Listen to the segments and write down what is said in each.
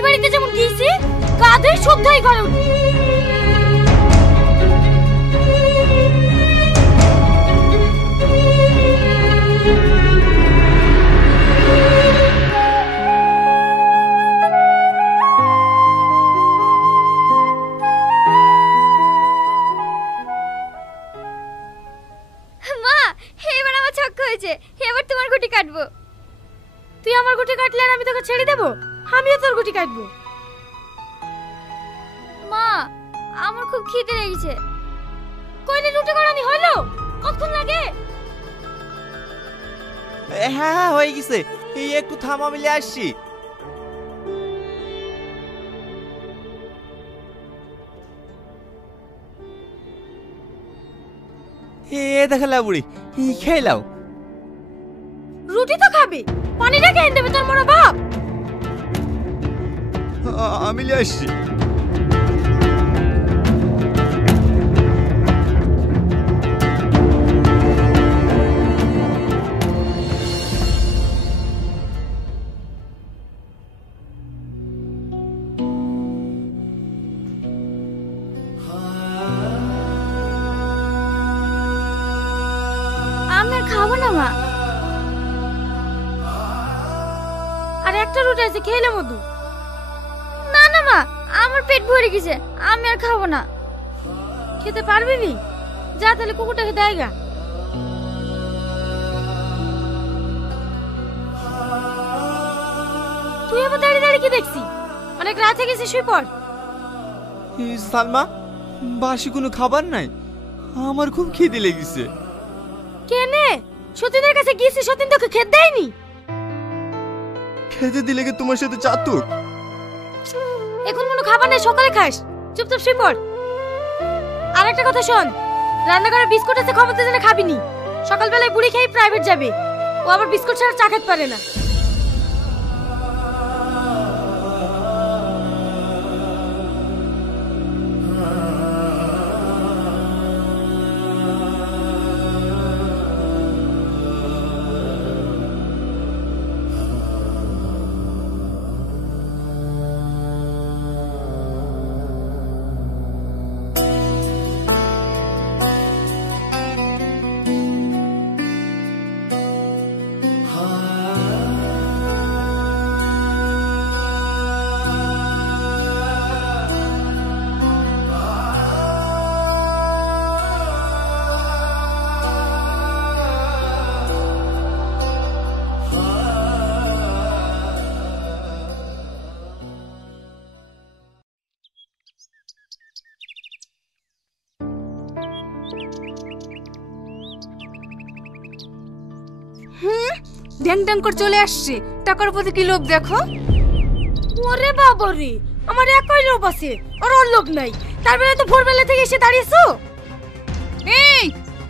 ওই বাড়িতে যেমন গিয়েছি কাঁধে শুদ্ধই করে উঠবি। মা, এবার আমার ছক্কা হয়েছে, এবার তোমার গুটি কাটবো। তুই আমার গুটি কাটলে আর আমি তোকে ছেড়ে দেবো? আমিও তোর গুটি কাটবো। মা, আমার খুব খিদে লেগেছে। কইলে রুটি করানি হলো? কতক্ষণ লাগে? হ্যাঁ হ্যাঁ হয়ে গেছে, এই একটু থামা, মিলে আসছি। এ দেখালা বুড়ি, খেয়ে লাও। রুটি তো খাবে, পানিটা খেয়ে দেবে তোর মরা বাপ। আমি আসছি। আমি আর খাবো না মা। আর একটা রুটি আছে, খেয়ে নে মধু। না না মা, আমার পেট ভরে গেছে, আমি আর খাবো না। খেতে পারবি নি? যা তাহলে কুকুরটাকে দেয় গা। তুই আবার দাঁড়িয়ে দাঁড়িয়ে কি দেখছি? অনেক রাত হয়ে গেছে, শুয়ে পড়। সালমা, বাসি কোনো খাবার নাই, আমার খুব খিদে লেগেছে। কেনে? সতীনের কাছে গিয়েছি, সতীন তোকে খেতে দেয়নি? খেতে দিলে কি তোমার সাথে চাতুক? এখন কোনো খাবার নেই, সকালে খাস। চুপচাপ শুয়ে পড়। আর একটা কথা শোন, রান্নাঘরে বিস্কুট আছে, ক্ষমতা জেনে খাবি নি। সকালবেলায় বুড়ি খেয়ে প্রাইভেট যাবে, ও আবার বিস্কুট ছাড়া চা খেতে পারে না। ড্যাং ড্যাং করে চলে আসছে, টাকার প্রতি কি লোভ দেখো। ওরে বাবা রে, আমার একই লোভ আছে, আর ওর লোভ নাই। তার বেলা তো ভোরবেলা থেকে এসে দাঁড়িয়েছো। এই,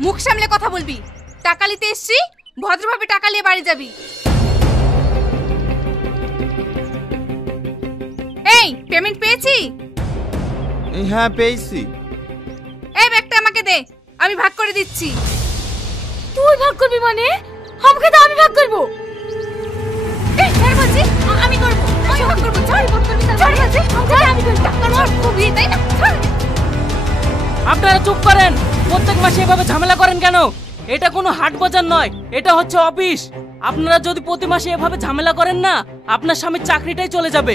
মুখ সামলে কথা বলবি। টাকা নিতে এসছি, ভদ্রভাবে টাকা নিয়ে বাড়ি যাবি। এই, পেমেন্ট পেয়েছি? হ্যাঁ পেয়েছি। এই ব্যাগটা আমাকে দে, আমি ভাগ করে দিচ্ছি। তুই ভাগ করবি মানে? আমাকে তো আমি ভাগ করবো। এই স্যার বলছি আমি করব, আমি ভাগ করব। ছাড়, ভাগ করবি স্যার বলছি, আমি করব। টাকার ওর খুব ইয়ে, তাই না? ছাড়। আপনারা চুপ করেন। প্রত্যেক মাসে এভাবে ঝামেলা করেন কেন? এটা কোনো হাট বাজার নয়, এটা হচ্ছে অফিস। আপনারা যদি প্রতি মাসে এভাবে ঝামেলা করেন না, আপনার স্বামীর চাকরিটাই চলে যাবে।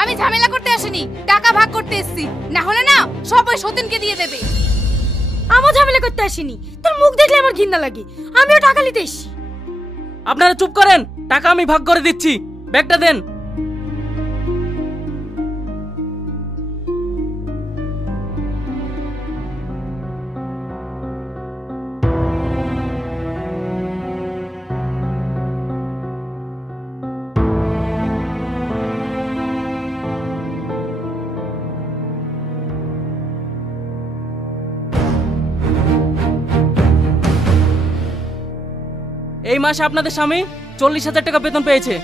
আমি ঝামেলা করতে আসিনি, টাকা ভাগ করতে এসেছি। না হলে না সব ওই সতীনকে দিয়ে দেবে। আমার ঝামেলা করতে আসিনি, তোর মুখ দেখলে আমার ঘৃণা লাগে। আমিও টাকা নিতে এসেছি। আপনারা চুপ করেন, টাকা আমি ভাগ করে দিচ্ছি। ব্যাগটা দেন। এই মাসে আপনাদের স্বামী 40,000 টাকা বেতন পেয়েছে।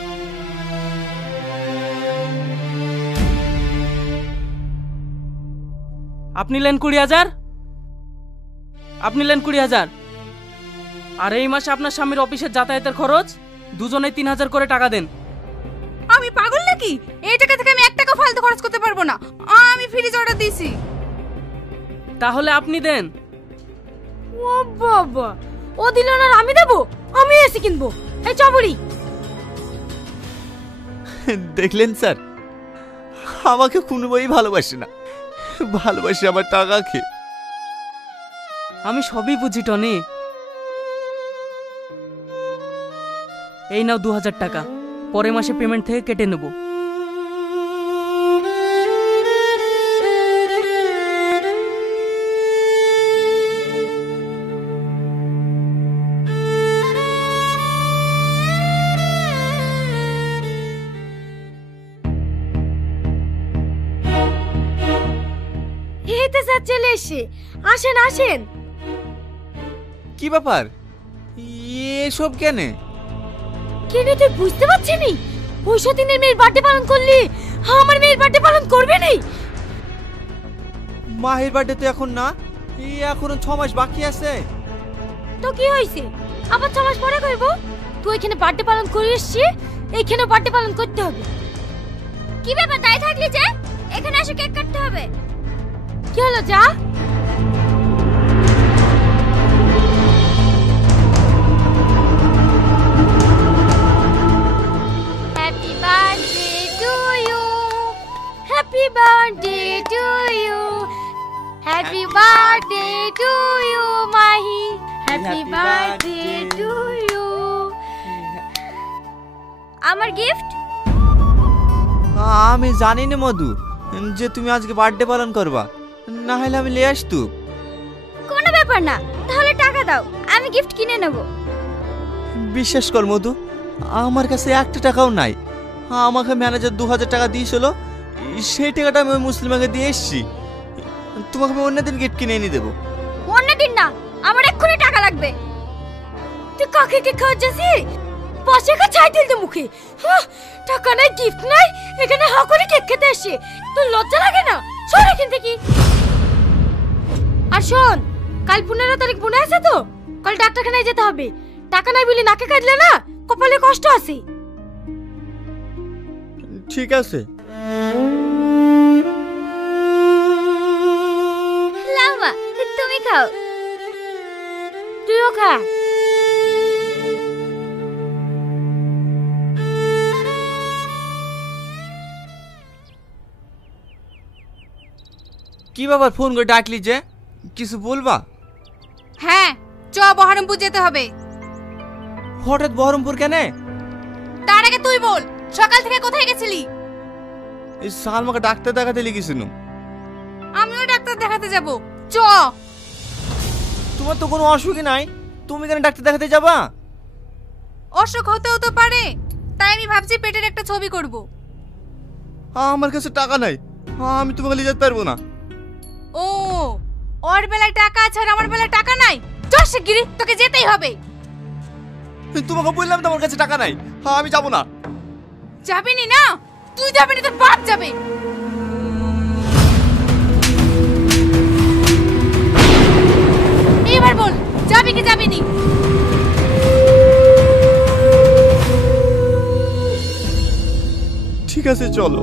আপনি নেন 20,000, আপনি নেন 20,000। আর এই মাসে আপনার স্বামীর অফিসের যাতায়াতের খরচ দুজনে 3,000 করে টাকা দেন। আমি পাগল নাকি? এই টাকা থেকে আমি 1 টাকা ফালতু খরচ করতে পারবো না। আমি ফ্রিজ অর্ডার দিয়েছি। তাহলে আপনি দেন। ও বাবা, ও দিল না আর আমি দেবো? আমি এসে কিনবো। এই চবড়ি, দেখলেন স্যার, আমাকে কোনোভাবেই ভালোবাসে না, ভালোবাসে আমার টাকা খেয়ে। আমি সবই বুঝি টনি। এই নাও 2000 টাকা, পরের মাসে পেমেন্ট থেকে কেটে নেব। এই তো স্যার চলে এসে। আসেন আসেন। কি ব্যাপার, এসব কেনে? কেন তুই বুঝতে পারছিস নি? ওই সতীনের মেয়ের বার্থডে পালন করলি, আমার মেয়ের বার্থডে পালন করবে নি? মাহির বার্থডে তো এখন না, এখনো 6 মাস বাকি আছে। তো কি হয়েছে? আবার 6 মাস পরে করব? তুই এখানে বার্থডে পালন করে এসেছিস, এইখানে বার্থডে পালন করতে হবে। কি ব্যাপার তাই থাকলি যে? এখানে এসে কেক কাটতে হবে। কি হলো যা? Happy birthday to you, happy birthday to you, happy birthday to you Mahi, happy birthday to you. আমার গিফট? আমি জানি না মধু যে তুমি আজকে বার্থডে পালন করবা, না হলে আমি নিয়ে আসতু। কোনো ব্যাপার না, তাহলে টাকা দাও, আমি গিফট কিনে নেব। বিশ্বাস কর মধু, আমার কাছে 1 টাকাও নাই। আমাকে ম্যানেজার 2000 টাকা দিয়েছিল, সেই টাকাটা আমি ওই মুসলিমাকে দিয়ে এসেছি। তোমাকে আমি অন্য দিন গিফট কিনে এনে দেবো। অন্য দিন না, আমার এক্ষুনি টাকা লাগবে। তুই কাকে কে খাওয়াচ্ছিস? পাশে কা ছাই দিল তো মুখে। টাকা নাই, গিফট নাই, এখানে হা করে কেক খেতে আসে। তোর লজ্জা লাগে না? সর এখান থেকে। আর শোন, কাল 15 তারিখ মনে আছে তো? কাল ডাক্তারখানায় যেতে হবে। টাকা নাই বলে নাকে কাটলে না, কপালে কষ্ট আছে। ঠিক আছে। লাও মা, তুমি খাও। তুইও খা। কি ব্যাপার, ফোন করে ডাকলি যে? কিছু বলবা? হ্যাঁ, চ বহরমপুর যেতে হবে। হঠাৎ বহরমপুর কেন? তার আগে তুই বল, সকাল থেকে কোথায় গেছিলি? এই সালমাকে ডাক্তার দেখাতে লিখেছিল। আমিও ডাক্তার দেখাতে যাব। চ। তোমার তো কোনো অসুখই নাই, তুমি কেন ডাক্তার দেখাতে যাবা? অসুখ হতেও তো পারে, তাই আমি ভাবছি পেটের একটা ছবি করব। আমার কাছে টাকা নাই, আমি তোমাকে নিয়ে যেতে পারবো না। ও, ওর বেলায় টাকা আছে আর আমার বেলায় টাকা নাই? চল শিগগিরই, তোকে যেতেই হবে। তোমাকে বললাম তো আমার কাছে টাকা নাই, আমি যাবো না। যাবিনি না? তুই যাবিনি, তোর বাপ যাবে। এবার বল, যাবি কি যাবিনি? ঠিক আছে চলো।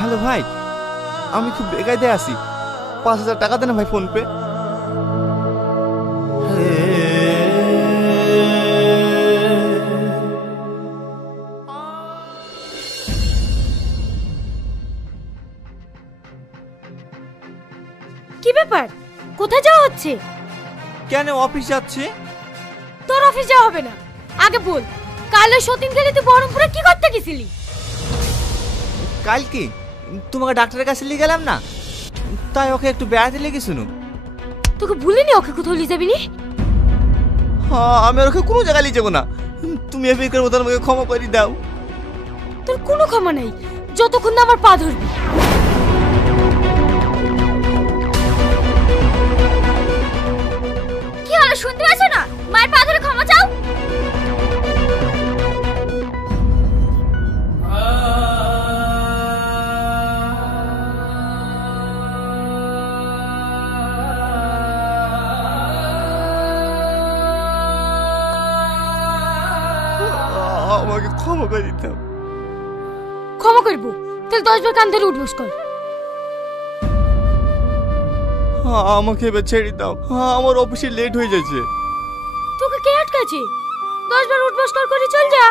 হ্যালো ভাই, আমি খুব বেকায়দায় আছি, 5000 টাকা দেন ভাই ফোন পে। কি ব্যাপার, কোথায় যাওয়া হচ্ছে? কেন, অফিস যাচ্ছি। তোর অফিস যাওয়া হবে না। আগে বল, কাল ওই সতীন গেলে তুই বহরমপুরে কি করতে গেছিলি? কালকে তোমাকে ডাক্তারের কাছে নিয়ে গেলাম না, তাই ওকে একটু বেড়াতে লেগেছিল। তোকে ভুলিনি ওকে কোথাও নিয়ে যাবি নি? আমি আর ওকে কোনো জায়গায় নিয়ে যাবো না, তুমি এফিকের মতো আমাকে ক্ষমা করে দাও। তোর কোনো ক্ষমা নাই যতক্ষণ না আমার পা ধরবি। তোমরা শুনতে পাচ্ছ না? মায়ের পা ধরে ক্ষমা চাও। আমাকে ক্ষমা করে দিতাম। ক্ষমা করবো, তাহলে 10 বার কান ধরে উঠবস কর। আমাকে এবার ছেড়ে দাও, আমার অফিসে লেট হয়ে যাচ্ছে। তোকে কে আটকাছে? 10 বার উঠবস কর করে চল যা।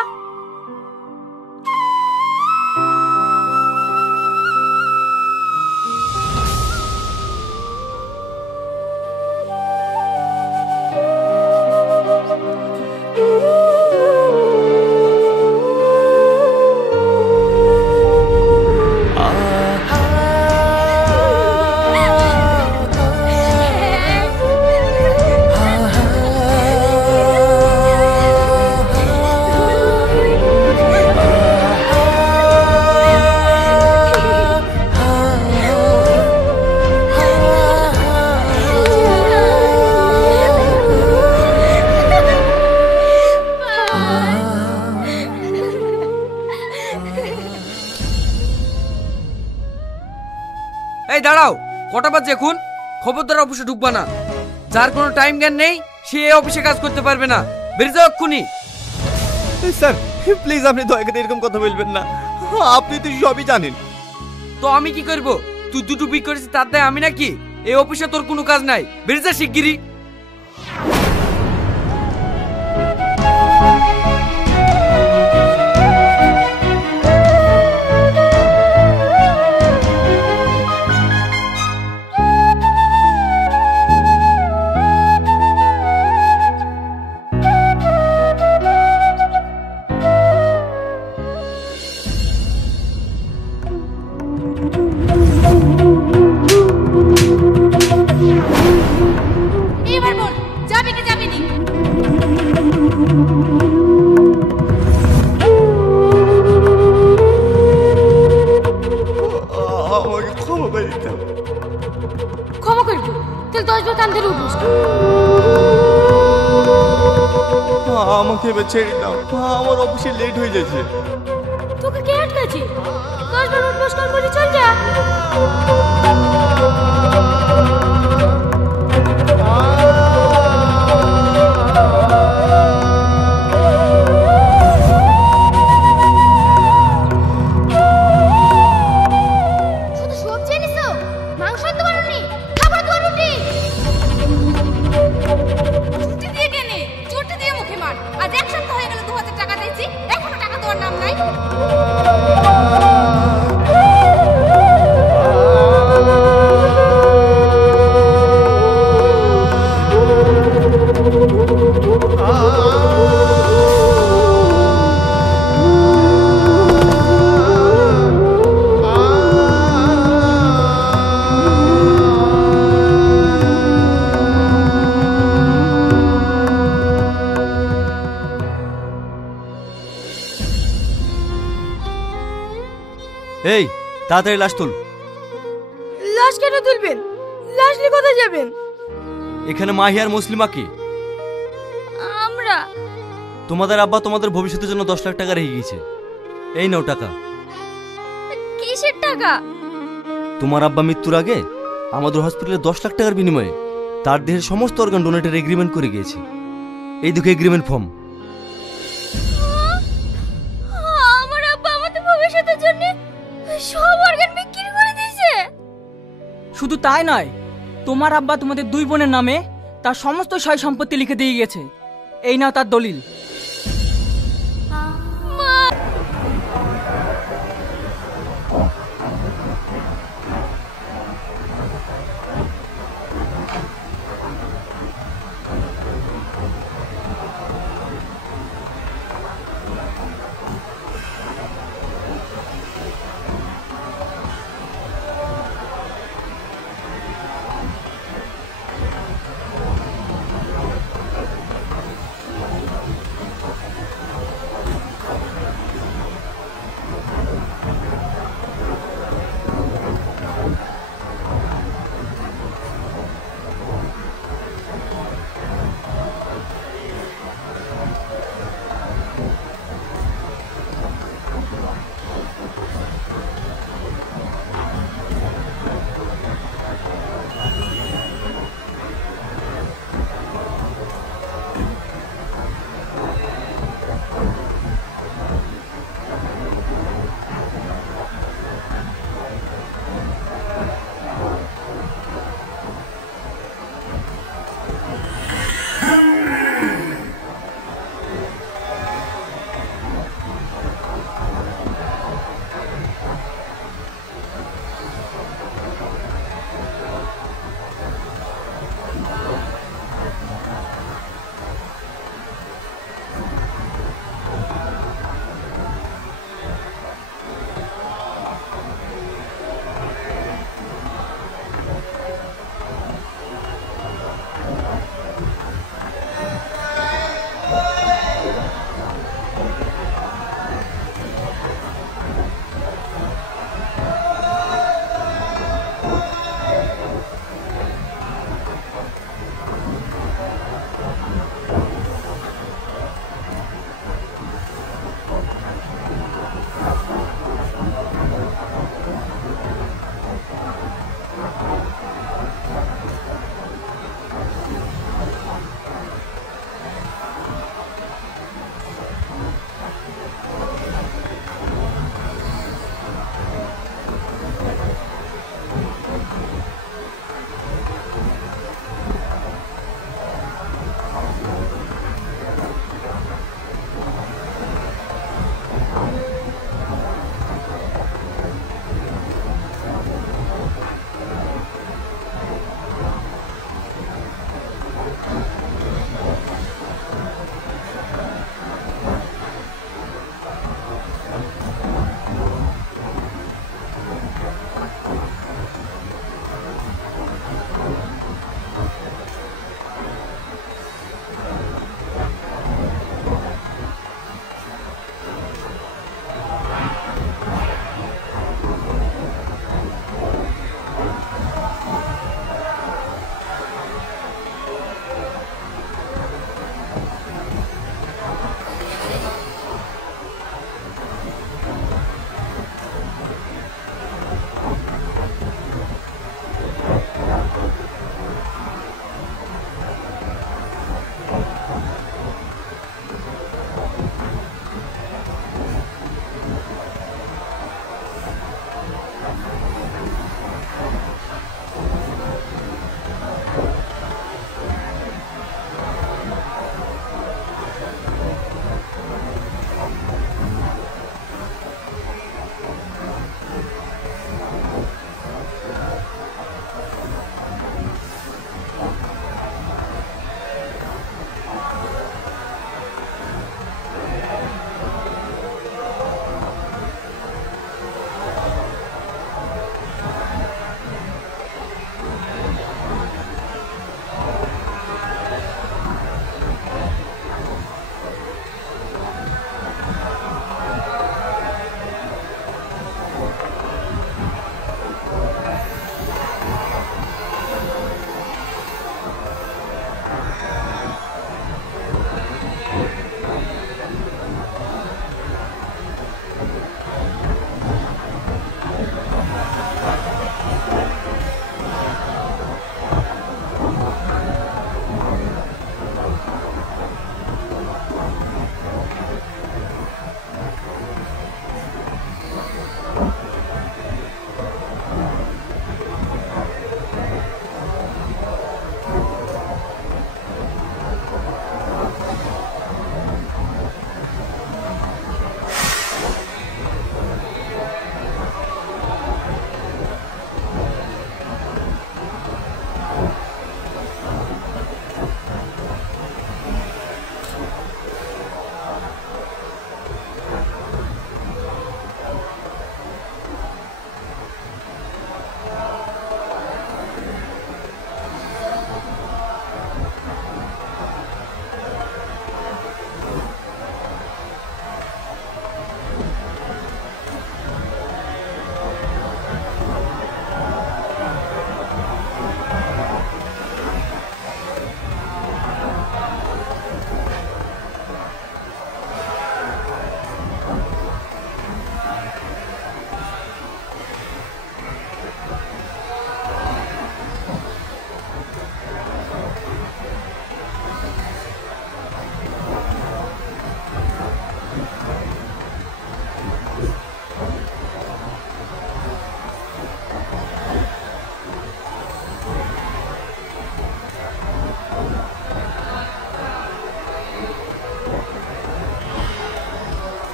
এই দাঁড়াও, কটা বাজে এখন? খবরদার অফিসে ঢুকবা না। যার কোনো টাইম জ্ঞান নেই সে এই অফিসে কাজ করতে পারবে না। বেরিয়ে যাও এক্ষুনি। স্যার প্লিজ আপনি দয়া করে এরকম কথা বলবেন না, আপনি তো সবই জানেন। তো আমি কি করব? তুই দুটো বিক করেছিস তার দায় আমি নাকি? এই অফিসে তোর কোনো কাজ নাই, বেরিয়ে যা শিগগিরই। এবার বল, যাবি কি যাবি নি? আমাকে ক্ষমা করে দিতাম। ক্ষমা করবো, তাহলে 10 বার কান ধরে উঠবস কর। আমাকে এবার ছেড়ে দাও, আমার অফিসে লেট হয়ে যাচ্ছে। তোকে কে আটকাছে? 10 বার উঠবস কর করে চল যা। শুধু সবজি এনেছো, মাংস আনতে পারোনি, খাবার তো রুটি। ছুটি দিয়ে কেনে? ছুটি দিয়ে মুখে মার। আজ 1 সপ্তাহ হয়ে গেল 2000 টাকা দিয়েছি, এখনো টাকা দেওয়ার নাম নাই। এই তাড়াতাড়ি লাশ তুল। লাশ কেন তুলবেন? লাশ নিয়ে কোথায় যাবেন? এখানে মাহি আর মুসলিমা কি? আমরা তোমাদের আব্বা তোমাদের ভবিষ্যতের জন্য 10 লাখ টাকা রেখে গেছে। এই নাও টাকা। কিসের টাকা? তোমার আব্বা মৃত্যুর আগে আমাদের হসপিটালে 10 লাখ টাকার বিনিময়ে তার দেহের সমস্ত অর্গান ডোনেটের এগ্রিমেন্ট করে গিয়েছে। এই দেখো এগ্রিমেন্ট ফর্ম। আমার আব্বা আমাদের ভবিষ্যতের জন্য সব অর্গান বিক্রি করে দিয়েছে। শুধু তাই নয়, তোমার আব্বা তোমাদের 2 বোনের নামে তার সমস্ত সয় সম্পত্তি লিখে দিয়ে গেছে। এই নাও তার দলিল।